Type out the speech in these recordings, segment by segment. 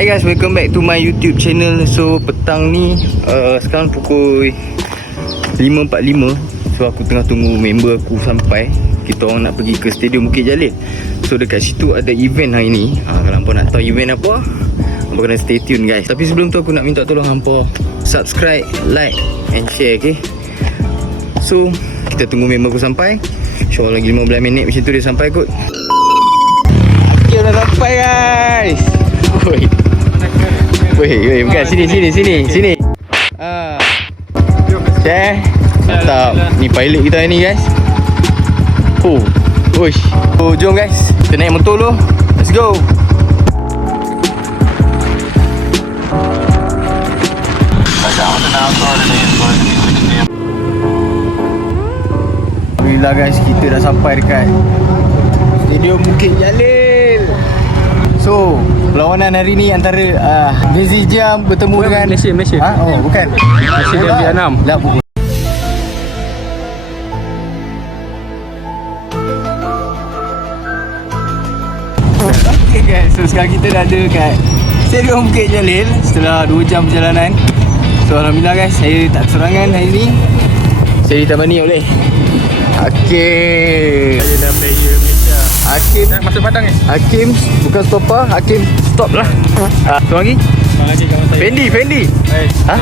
Hi guys, welcome back to my YouTube channel. So petang ni sekarang pukul 5.45. So aku tengah tunggu member aku sampai. Kita orang nak pergi ke Stadium Bukit Jalil. So dekat situ ada event hari ni. Kalau hampa nak tahu event apa, hampa kena stay tune guys. Tapi sebelum tu aku nak minta tolong hampa subscribe, like and share, okay? So kita tunggu member aku sampai. InsyaAllah lagi 15 minit macam tu dia sampai kot. Okay, dah sampai guys. Woi, bukan sini. Share. Mantap. Ni pilot kita ni guys. Uish. So jom guys, kita naik motor dulu. Let's go. Alhamdulillah guys, kita dah sampai dekat Stadium Bukit Jalil. So, perlawanan hari ni antara Bezi Jam bertemu dengan Malaysia. Oh, bukan. Malaysia dan Vietnam. Lah bukan. Okay guys, so sekarang kita dah ada kat Stadium Bukit Jalil setelah 2 jam perjalanan. So alhamdulillah guys, saya tak keserangan hari ni. Saya ditemani oleh Hakim. Saya dah player Malaysia. Hakim Masuk padang ni. Hakim bukan stopper, Hakim stop lah. Tu lagi? Lagi kawan saya. Fendi.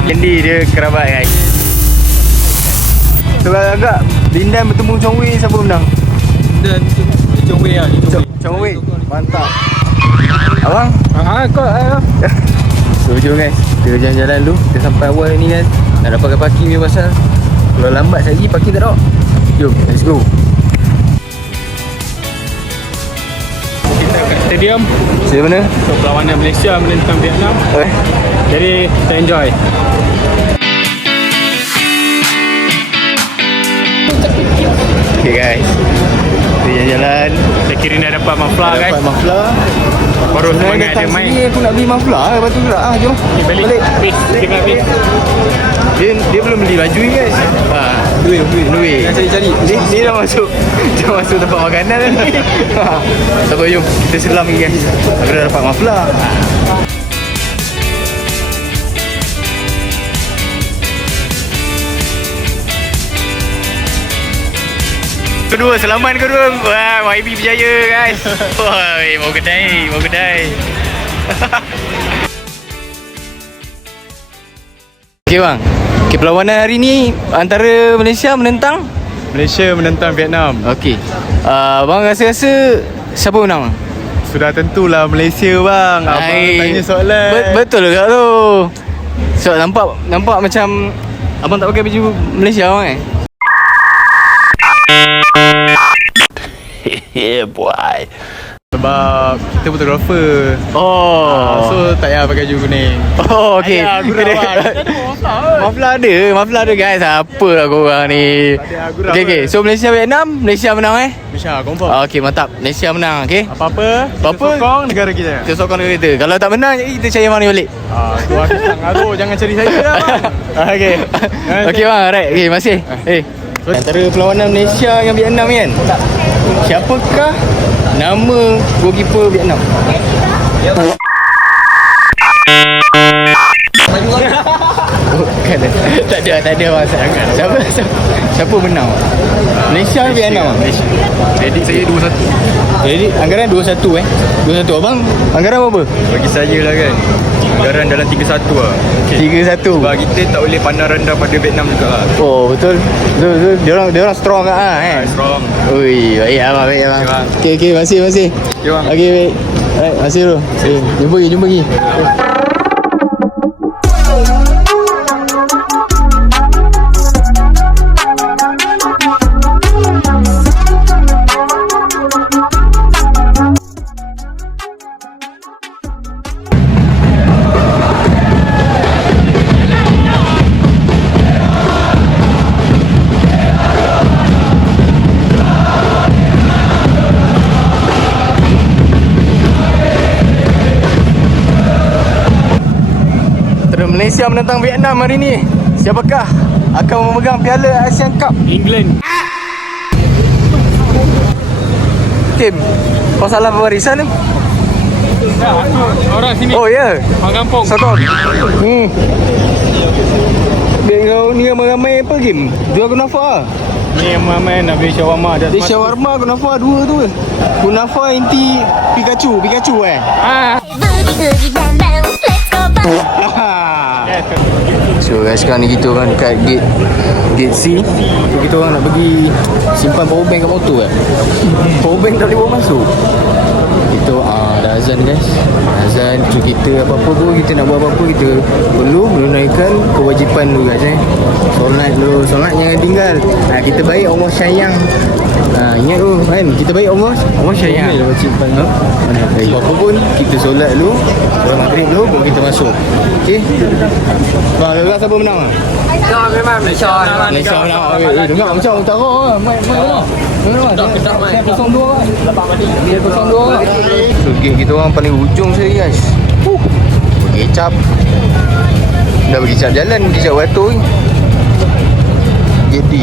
Fendi dia kerabat guys. So agak Lindan bertemu Chong Wei, siapa menang? Dan Chong Wei lah. Chong Wei. Mantap. Abang? Kau So jom guys, kita jalan-jalan dulu. Kita sampai awal ni kan, nak dapatkan parking dia pasal kalau lambat sekali parking tak ada. Jom, let's go. Kita kat stadium. Stadium mana? So perlawanan Malaysia menentang Vietnam. Jadi kita enjoy. Okay guys, kita jalan-jalan. Kita kira dah dapat mafla guys. Dapat mafla. Baru semangat datang dia main. sini aku nak beli mafla. Lepas tu gerak jom. Balik. Tengah habis. Dia belum beli baju ni guys. Duit. Cari. Ni dah masuk tempat makanan ni. Tak apa, jom kita selam ni guys. Aku dah dapat mafla. Kedua, selamat kedua. Wah, YB berjaya guys. Woi, mau kedai. Okey bang. Okey, perlawanan hari ni antara Malaysia menentang Vietnam. Okey. Bang rasa siapa menang? Sudah tentulah Malaysia bang. Abang tanya soalan. Betul ke tu? So nampak macam abang tak pakai baju Malaysia bang Yeah boy. Sebab kita fotografer. So tak payah pakai baju kuning. Okey. Mafla ada guys. Apa lah korang ni. Okey. So Malaysia Vietnam, Malaysia menang Malaysia confirm. Okey, mantap. Malaysia menang, okey. Apa-apa sokong negara kita. Kita sokong negara kita. Kalau tak menang, jadi kita cari abang ni balik. Tu aku sang tu, jangan cari saya dah. Okey. Okey bang, alright. Okey, masih. Antara perlawanan Malaysia dengan Vietnam kan, siapakah nama goalkeeper Vietnam? Tak ada bang. Siapa menang? Malaysia ke Vietnam? Predik saya 2-1. Jadi anggaran 2-1 2-1. Abang anggaran berapa? Bagi saya lah kan, anggaran dalam 3-1 lah. 3-1. Sebab kita tak boleh pandang rendah pada Vietnam juga lah. Oh betul. Dia orang strong kan. Strong. Ui, baik abang. Okey, masih. Okay, bang. Okey, baik. Alright, masih bro. Jumpa lagi. Malaysia menentang Vietnam hari ni. Siapakah akan memegang piala Asian Cup? England. Kim, kau salah pewarisan tu? Orang sini. Oh ya. Orang kampung. Sokong. Biar kau ni ramai-ramai apa game? Jual kunafa. Ni yang ramai nak beli shawarma ada. Dia shawarma kunafa dua tu ke? Kunafa inti Pikachu eh. So guys, sekarang ni kita orang dekat gate C. So kita orang nak pergi simpan power bank kat motor kan. Power bank tak boleh bawa masuk. Itu dah azan guys. Azan. So kita apa-apa pun kita nak buat apa-apa, kita perlu menunaikan kewajipan dulu guys Solat dulu. Solat jangan tinggal. Kita baik Allah sayang. Ingat tu kan, kita baik Allah sayang. Kewajipan tu. Apa pun kita solat dulu, solat maghrib dulu baru kita masuk. Okey. Bang, lepas siapa menang ah? Memang Malaysia menang. Dengar macam utara ah. Main lah. Saya 0-2 lah. Lepas mandi. Dia 0-2 lah. So gate kita orang paling hujung sekali guys. Berkecap. Dah berkecap jalan, berkecap batu ni. Gate D.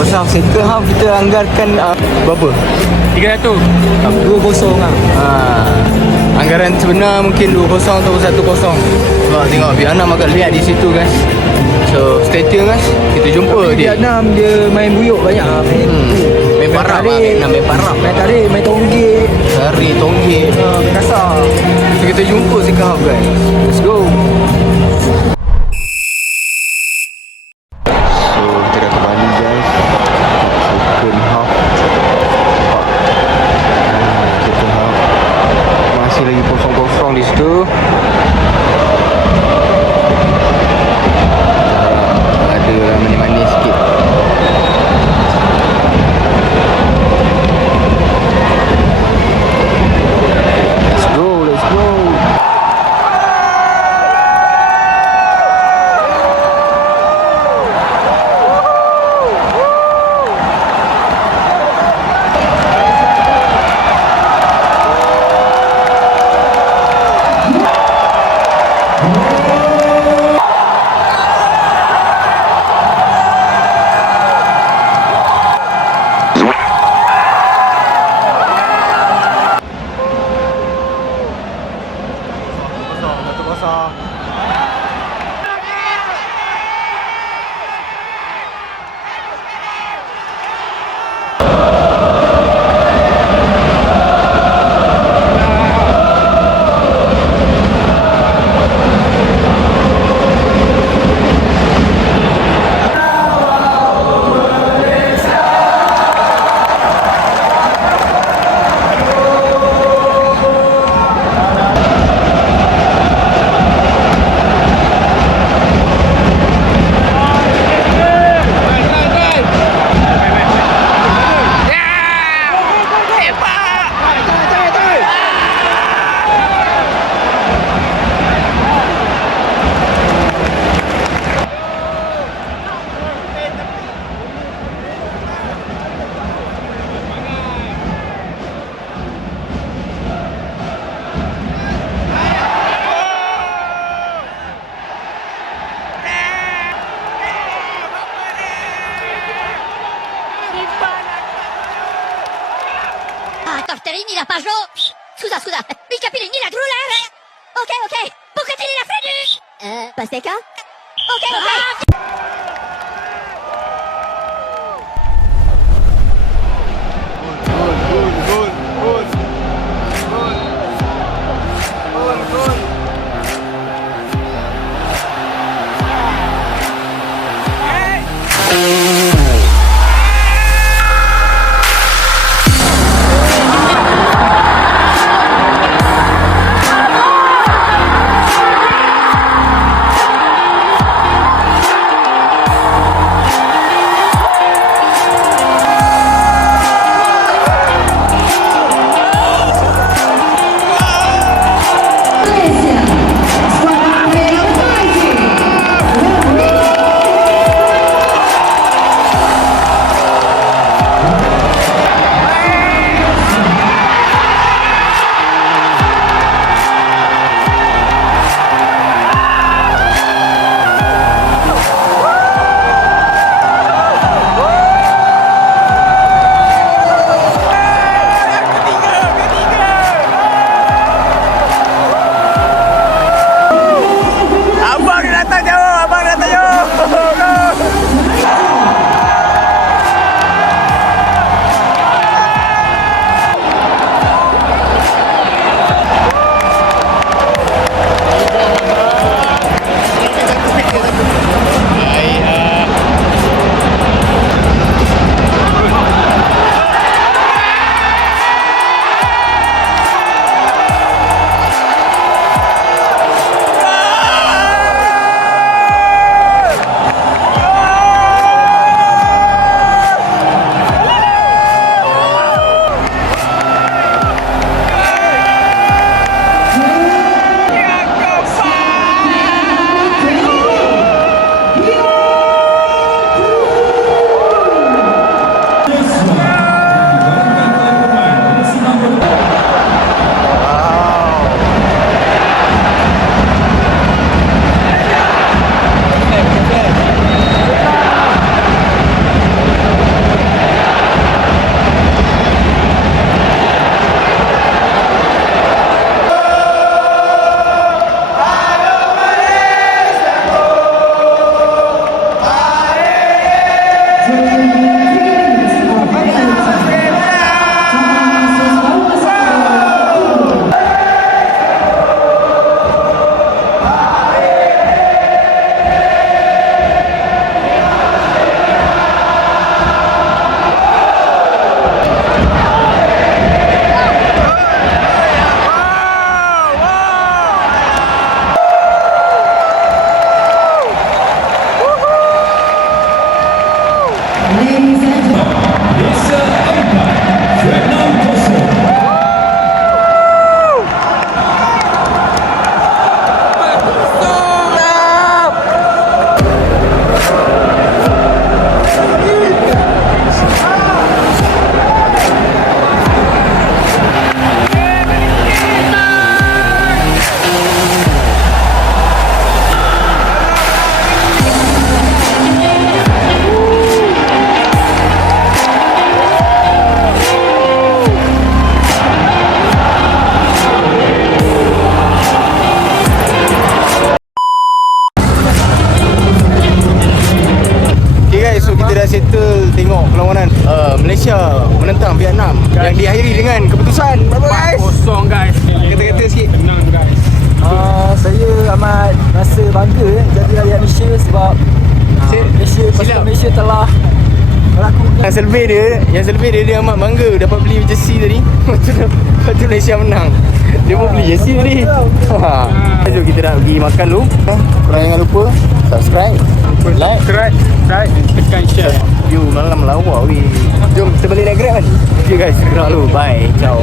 Kosong second half kita anggarkan berapa? 300. 2-0 lah. Anggaran sebenar mungkin 2-0 atau 1-0. Sebab tengok Vietnam agak lihat di situ guys. So stay tune guys. Kita jumpa di Vietnam dia main buyuk banyak main parap lah. tarik. Vietnam main parap. Main tarik, main tonggik, Tarik tonggik. main kasar. So kita jumpa second half guys. Let's go. So kita dah kembali guys. Second half. Second half. Masih lagi kosong-kosong di situ. Ada lah manis-manis sikit. Let's go, let's go. Tortellini la Pajot. Scusa, il capellini la Grulare. Ok, bucatini la Fredus. Pastèque. Ok. Malaysia menentang Vietnam yang diakhiri dengan keputusan berapa guys? 4-0 guys. Kata-kata sikit. Tenang guys. Saya amat rasa bangga jadi rakyat Malaysia sebab pasukan Malaysia telah melakukan Yang selebih dia amat bangga dapat beli jersey tadi. Lepas tu Malaysia menang. Dia pun beli jersey tadi. Jom kita nak pergi makan dulu. Korang jangan lupa subscribe, like, Subscribe dan tekan share. view malam lawa weh. Jom kita balik naik Grab kan. Okay guys, kita dulu. Bye. Ciao.